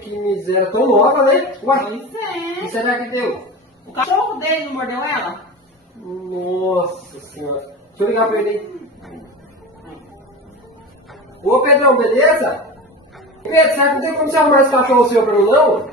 que miséria, tão nova, né? Ué, Pois é. o que será que deu? O cachorro dele não mordeu ela? Nossa senhora. Deixa eu ligar pra ele aí. Ô Pedrão, beleza? Pedro, será que não tem como você arrumar esse cachorro seu pra mim, não?